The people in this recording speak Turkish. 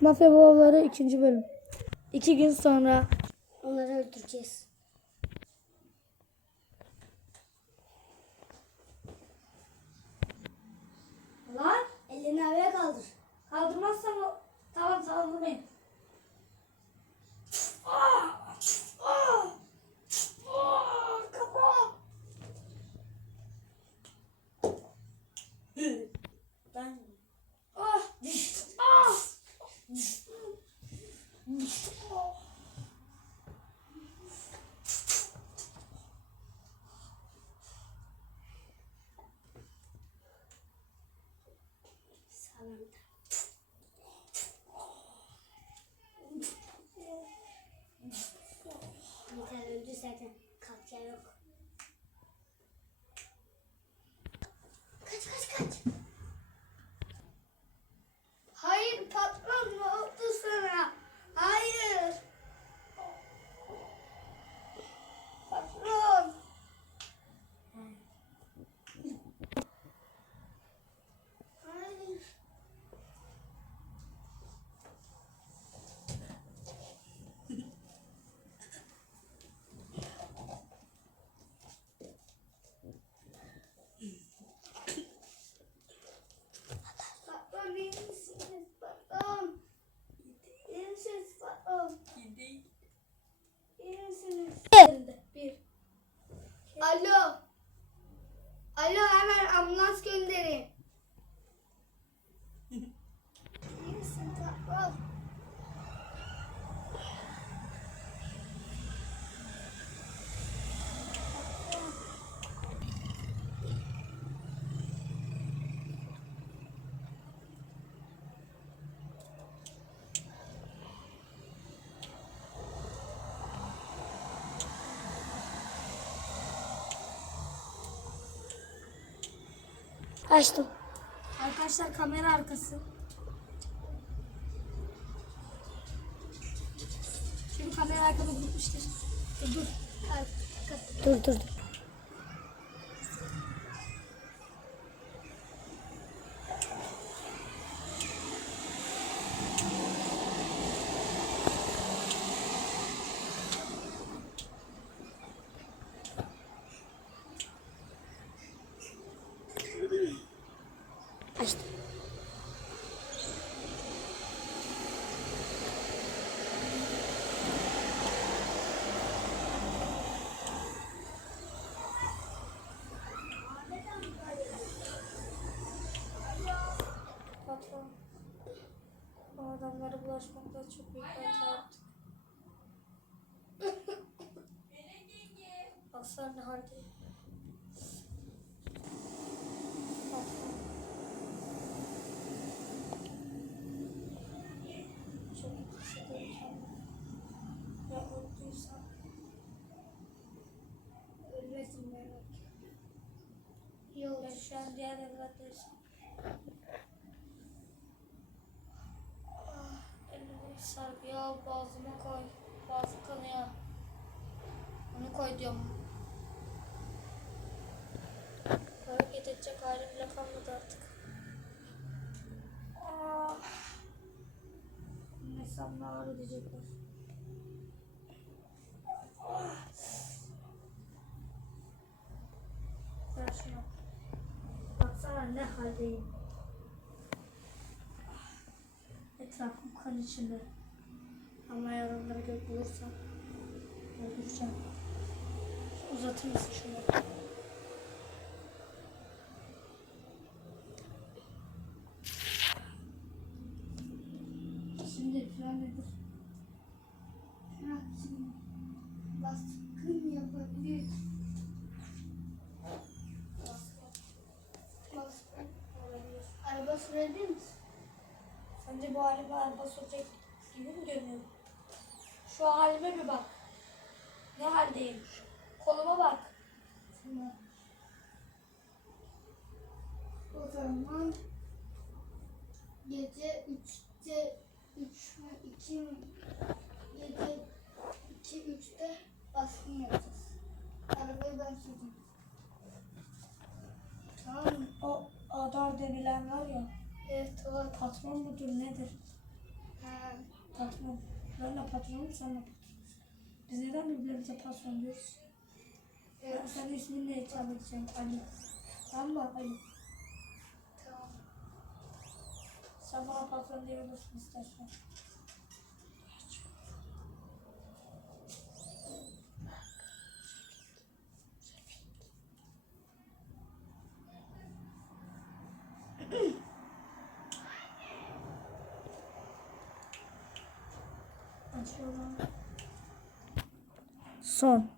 Mafya babaları ikinci bölüm. İki gün sonra Onları öldüreceğiz. Sağlam. Yeter öldü zaten. Kalkacağı yok. Kaç kaç kaç. Hayır patron ne oldu sana? Hayır. Patron. Hayır. Patron iyi misiniz patron? İyi misiniz patron? İyi misiniz? Bir. Alo. Alo hemen ambulans gönderin. İyi misin patron? Açtım. Arkadaşlar kamera arkası. Şimdi kamera arkada gitmiştir. Dur dur. Arka- Dur dur dur. Açtım. Patron. O adamlara bulaşmakta çok büyük bir hata yaptık. Baksana ne al boğazıma koy. Boğazı kanıyor. Onu koy diyorum. Hareket edecek halim bile kalmadı artık. Ah. İnsan ağır edecekler. Ah. Ver. Baksana ne haldeyim. Etrafım kan içinde. Ama eğer onları gök bulursam öldüreceğim. Uzatır mısın şunu? Şimdi plan nedir? Şimdi baskın yapabilir. Baskın. Olabilir. Araba sürebilir misin? Sence bu halime araba sürecek gibi mi görünüyorum? Şu halime bir bak. Ne haldeyim? Koluma bak. Tamam. O zaman gece 3'te 3 mü 2 mi? Gece 2 3'te baskın yapacağız. Arabayı ben süreceğim. Tamam mı? O adam denilen var ya. Evet o Patron mudur nedir? ha, Ben de patronum, sen de patronsun. Biz neden birbirimize patron diyoruz? Ben senin isminle hitap edeceğim Ali. Tamam mı Ali? Tamam. Sen bana patron diyebilirsin istersen. Son.